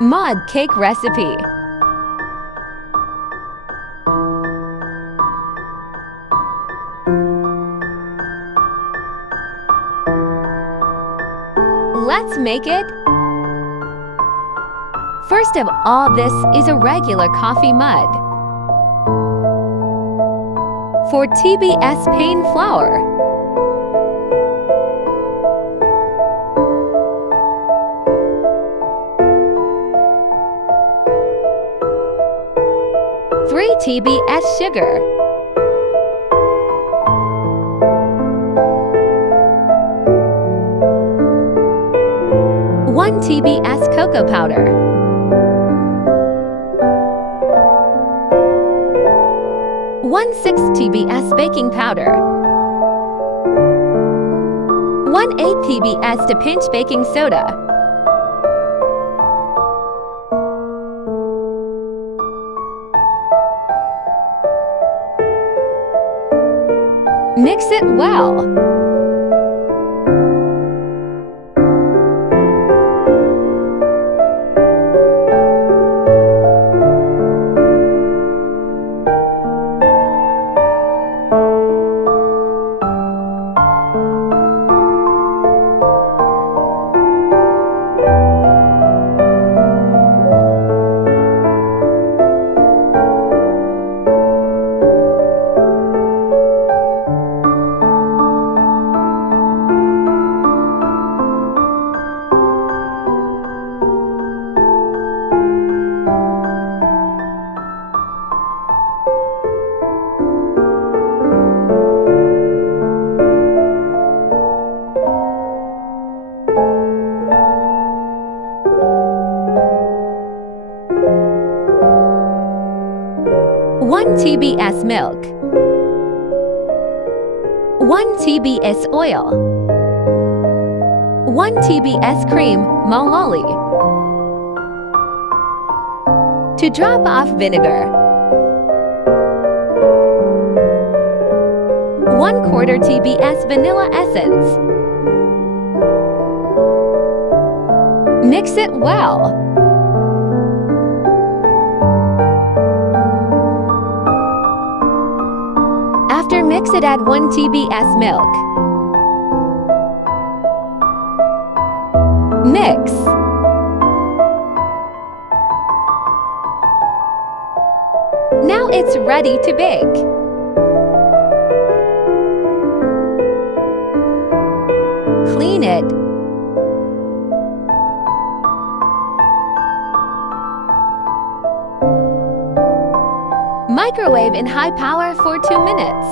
Mud cake recipe. Let's make it. First of all, this is a regular coffee mud. For TBS plain flour. Three TBS sugar. 1 TBS cocoa powder. 1/6 TBS baking powder. 1/8 TBS to pinch baking soda. Mix it well. One TBS milk. 1 TBS oil. 1 TBS cream, maloli. To drop off vinegar. 1/4 TBS vanilla essence. Mix it well. After mix it, add 1 TBS milk. Mix. Now it's ready to bake. Clean it. Microwave in high power for 2 minutes.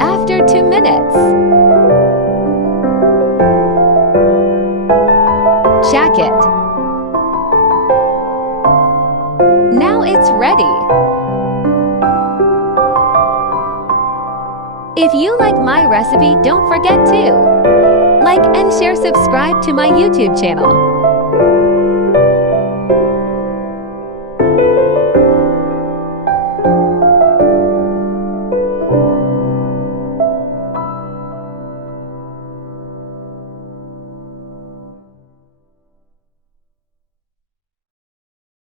After 2 minutes, check it. Now it's ready. If you like my recipe, don't forget to like and share, subscribe to my YouTube channel.